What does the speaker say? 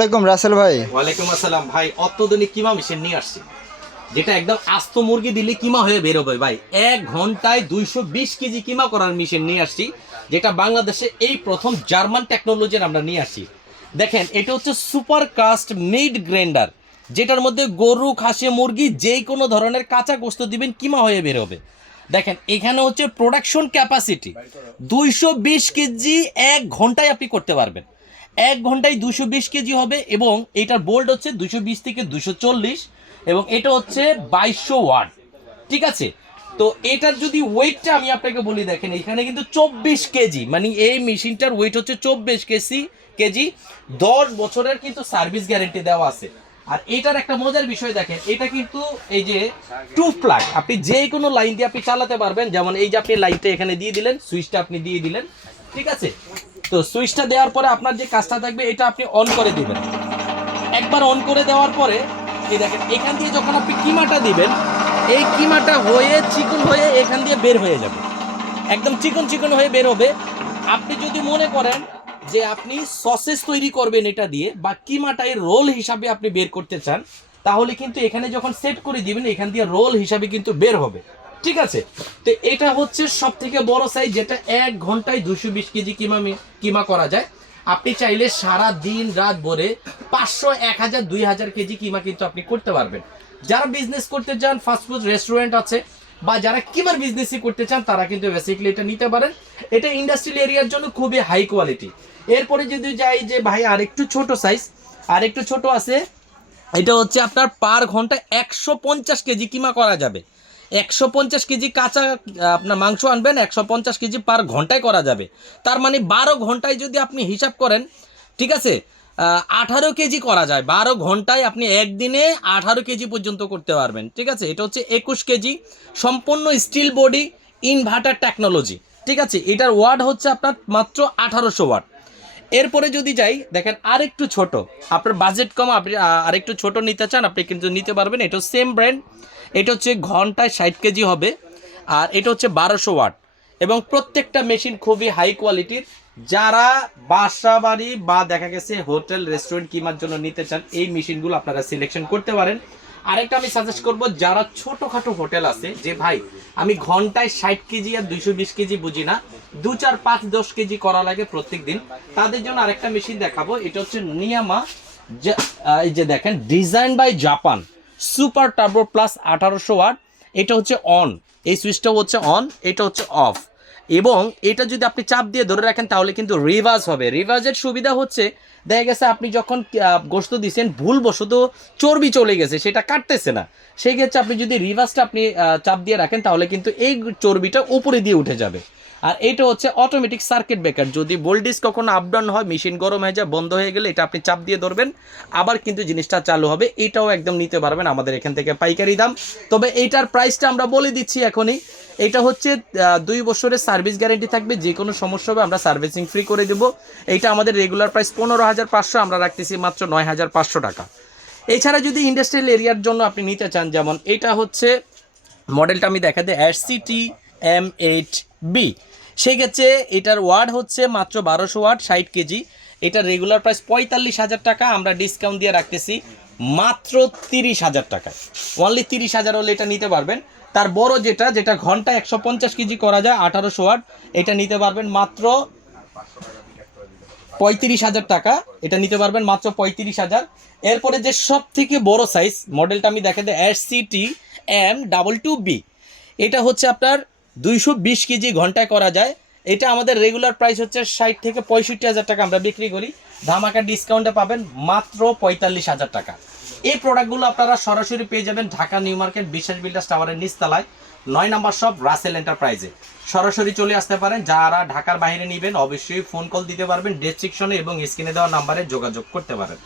ওয়ালাইকুম রাসেল ভাই। ওয়ালাইকুম আসসালাম। ভাই, অত্যাধুনিক কিমা মেশিন নিয়ে আসছি। যেটা একদম আস্ত মুরগি দিলে কিমা হয়ে বেরোবে ভাই। এক ঘন্টায় দুইশো বিশ কেজি কিমা করার মেশিন নিয়ে আসছি, যেটা বাংলাদেশে এই প্রথম জার্মান টেকনোলজির আমরা নিয়ে আসছি। দেখেন, এটা হচ্ছে সুপার কাস্ট মিড গ্রাইন্ডার, যেটার মধ্যে গরু, খাসি, মুরগি যে কোনো ধরনের কাঁচা গোস্ত দিবেন, কিমা হয়ে বেরোবে। দেখেন, এখানে হচ্ছে প্রোডাকশন ক্যাপাসিটি দুইশো বিশ কেজি এক ঘন্টায় আপনি করতে পারবেন। এক ঘন্টায় দুশো বিশ কেজি হবে এবং এটার বোল্ট হচ্ছে দুশো বিশ থেকে দুশো চল্লিশ এবং এটা হচ্ছে বাইশশো ওয়াট। ঠিক আছে? তো এটার যদি ওয়েটটা আমি আপনাকে বলি, দেখেন, এখানে কিন্তু চব্বিশ কেজি মানে এই মেশিনটার ওয়েট হচ্ছে চব্বিশ কেজি কেজি। দশ বছরের কিন্তু সার্ভিস গ্যারেন্টি দেওয়া আছে। আর এটার একটা মজার বিষয় দেখেন, এটা কিন্তু এই যে টু প্লাগ আপনি যে কোনো লাইন দিয়ে আপনি চালাতে পারবেন। যেমন এই যে আপনি লাইনটা এখানে দিয়ে দিলেন সুইচটা আপনি দিয়ে দিলেন। ঠিক আছে? তো সুইচটা দেওয়ার পরে আপনার যে কাজটা থাকবে, এটা আপনি অন করে দিবেন। একবার অন করে দেওয়ার পরে, এই দেখেন, এখান দিয়ে যখন আপনি কিমাটা দিবেন, এই কিমাটা হয়ে, চিকন হয়ে এখান দিয়ে বের হয়ে যাবে। একদম চিকন চিকন হয়ে বের হবে। আপনি যদি মনে করেন যে আপনি সসেস তৈরি করবেন এটা দিয়ে, বা কিমাটাই রোল হিসাবে আপনি বের করতে চান, তাহলে কিন্তু এখানে যখন সেট করে দিবেন, এখান দিয়ে রোল হিসাবে কিন্তু বের হবে। ঠিক আছে? তো এটা হচ্ছে সব থেকে বড় সাইজ যেটা এক ঘন্টায় দুশো বিশ কেজি কিমা কিমা করা যায়। আপনি চাইলে সারা দিন রাত ভরে পাঁচশো, এক হাজার, দুই হাজার কেজি কিমা কিন্তু আপনি করতে পারবেন। যারা বিজনেস করতে চান ফাস্টফুড রেস্টুরেন্ট আছে, বা যারা কিমার বিজনেসই করতে চান, তারা কিন্তু বেসিক্যালি এটা নিতে পারেন। এটা ইন্ডাস্ট্রিয়াল এরিয়ার জন্য খুবই হাই কোয়ালিটি এরপরে যদি যাই যে ভাই আরেকটু ছোট সাইজ আরেকটু ছোট আছে, এটা হচ্ছে আপনার পার ঘণ্টা একশো পঞ্চাশ কেজি কিমা করা যাবে। একশো পঞ্চাশ কেজি কাঁচা আপনার মাংস আনবেন, একশো পঞ্চাশ কেজি পার ঘন্টায় করা যাবে। তার মানে বারো ঘন্টায় যদি আপনি হিসাব করেন, ঠিক আছে আঠারো কেজি করা যায়। বারো ঘন্টায় আপনি একদিনে আঠারো কেজি পর্যন্ত করতে পারবেন, ঠিক আছে? এটা হচ্ছে একুশ কেজি, সম্পূর্ণ স্টিল বডি ইনভার্টার টেকনোলজি ঠিক আছে? এটার ওয়ার্ড হচ্ছে আপনার মাত্র আঠারোশো ওয়াট এরপরে যদি যাই, দেখেন আরেকটু ছোট। আপনার বাজেট কম, আপনি আরেকটু ছোট নিতে চান, আপনি কিন্তু নিতে পারবেন। এটা সেম ব্র্যান্ড এটা হচ্ছে ঘন্টায় ষাট কেজি হবে, আর এটা হচ্ছে বারোশো ওয়াট। এবং প্রত্যেকটা মেশিন খুবই হাই কোয়ালিটির যারা বাসা বাড়ি বা দেখা গেছে হোটেল রেস্টুরেন্ট কিমার জন্য নিতে চান, এই মেশিনগুলো আপনারা সিলেকশন করতে পারেন। আরেকটা আমি সাজেস্ট করব, যারা ছোটখাটো হোটেল আছে, যে ভাই, আমি ঘন্টায় ষাট কেজি আর দুইশো বিশ কেজি বুঝি না, দু চার পাঁচ দশ কেজি করা লাগে প্রত্যেক দিন তাদের জন্য আরেকটা মেশিন দেখাবো, এটা হচ্ছে নিয়ামা এই যে দেখেন design by Japan super turbo plus আঠারোশো ওয়াট, এটা হচ্ছে অন এই সুইচটা হচ্ছে অন এটা হচ্ছে অফ এবং এটা যদি আপনি চাপ দিয়ে ধরে রাখেন, তাহলে কিন্তু রিভার্স হবে। রিভার্সের সুবিধা হচ্ছে, দেখা গেছে আপনি যখন গোস্ত দিচ্ছেন ভুলবশত চর্বি চলে গেছে, সেটা কাটতেছে না। সেই ক্ষেত্রে আপনি যদি রিভার্সটা আপনি চাপ দিয়ে রাখেন, তাহলে কিন্তু এই চর্বিটা উপরে দিয়ে উঠে যাবে। আর এটা হচ্ছে অটোমেটিক সার্কিট ব্রেকার যদি ভোল্টেজ কখনো আপ ডাউন হয় মেশিন গরম হয়ে যায়, বন্ধ হয়ে গেলে এটা আপনি চাপ দিয়ে ধরবেন। আবার কিন্তু জিনিসটা চালু হবে, এটাও একদম নিতে পারবেন আমাদের এখান থেকে পাইকারি দাম। তবে এইটার প্রাইসটা আমরা বলে দিচ্ছি এখনই। এটা হচ্ছে দুই বছরের সার্ভিস গ্যারেন্টি থাকবে, যে কোনো সমস্যা হবে আমরা সার্ভিসিং ফ্রি করে দেবো। এইটা আমাদের রেগুলার প্রাইস পনেরো হাজার পাঁচশো, আমরা রাখতেছি মাত্র নয় হাজার পাঁচশো টাকা। এছাড়া যদি ইন্ডাস্ট্রিয়াল এরিয়ার জন্য আপনি নিতে চান, যেমন এটা হচ্ছে মডেলটা আমি দেখা দিই S city M eight B সেক্ষেত্রে এটার ওয়ার্ড হচ্ছে মাত্র বারোশো ওয়াট, ষাট কেজি। এটার রেগুলার প্রাইস পঁয়তাল্লিশ হাজার টাকা, আমরা ডিসকাউন্ট দিয়ে রাখতেছি। মাত্র তিরিশ হাজার টাকায়। অনলি তিরিশ হাজার হলে এটা নিতে পারবেন। তার বড় যেটা যেটা ঘণ্টা একশো পঞ্চাশ কেজি করা যায়, আঠারোশো ওয়াট, এটা নিতে পারবেন মাত্র পঁয়ত্রিশ হাজার টাকা। এটা নিতে পারবেন মাত্র পঁয়ত্রিশ হাজার। এরপরে যে সব থেকে বড় সাইজ মডেলটা আমি দেখা দিই S city M double two B এটা হচ্ছে আপনার দুইশো বিশ কেজি ঘন্টায় করা যায়। এটা আমাদের রেগুলার প্রাইস হচ্ছে ষাট থেকে পঁয়ষট্টি হাজার টাকা আমরা বিক্রি করি। ধামাকা ডিসকাউন্টে পাবেন মাত্র পঁয়তাল্লিশ হাজার টাকা। এই প্রোডাক্টগুলো আপনারা সরাসরি পেয়ে যাবেন Dhaka new market Biswas builders টাওয়ারের নিচতলায়, নয় নাম্বার শপ রাসেল এন্টারপ্রাইজে সরাসরি চলে আসতে পারেন, যারা ঢাকার বাইরে নেবেন অবশ্যই ফোন কল দিতে পারবেন ডেসক্রিপশনে এবং স্ক্রিনে দেওয়া নাম্বারে যোগাযোগ করতে পারেন।